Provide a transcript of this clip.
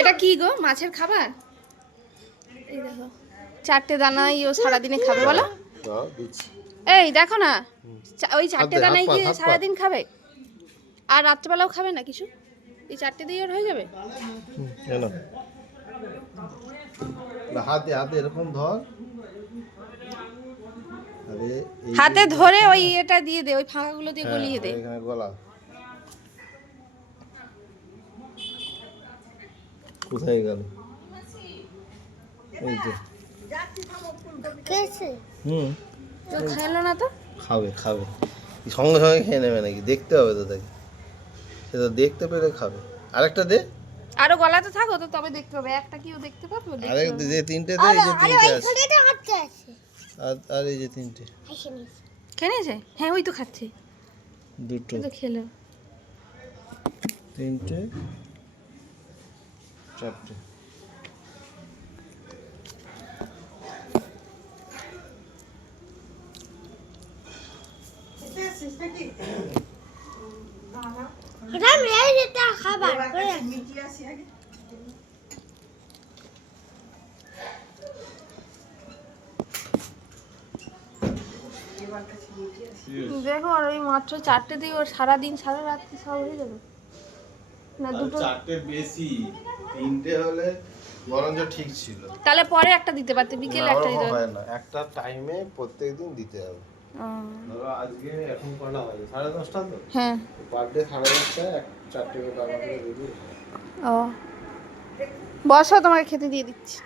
এটা কি গো, মাছের খাবার? এই দেখো 4টে দানাই ও সারাদিনে খাবে বলো। এই দেখো না, ওই 4টে দানাই কি সারাদিন খাবে? আর রাত্রেবেলাও খাবে না কিছু? এই 4টে দিয়ে ওর হয়ে যাবে? হাতে হাতে এরকম ধর, হাতে ধরে ওই এটা দিয়ে দে, ওই ফাঁকাগুলো দিয়ে গলিয়ে দে। এখানে গলা কোথায় গেল? এই যে তো খেলো না তো? খাবে খাবে, সঙ্গে সঙ্গে খেয়ে নেবে নাকি? দেখতে হবে তো তাকে, সে তো দেখতে পেলে খাবে। আরেকটা দে, আরো গলাতে থাকো তো, তবে দেখতে হবে। একটা কিও দেখতে পাবো? আরেক যে 3টে দে, এই যে 3টে আছে, আর এই যে 3টে খেয়ে নিয়েছে? হ্যাঁ ওই তো খাচ্ছে, 2টো তো খেলো। 3টে 4টে। দেখো, আর ওই মাত্র 4টে দিয়ে ওর সারাদিন সারা রাত্রি সব হয়ে যাবে না? 2টো 4টে বেশি, 3টে হলে বরঞ্চ ঠিক ছিল। তাহলে পরে একটা দিতে পারতে, বিকেলে একটা দিতে পারতে। না, একটা টাইমে প্রত্যেকদিন দিতে হবে। ধরো আজকে এখন কটা বাজে? 10:30 তো? হ্যাঁ। পার ডে 10:30টায় 4টে করে দানা করে দিবি। ও বসো, তোমাকে খেতে দিয়ে দিচ্ছি।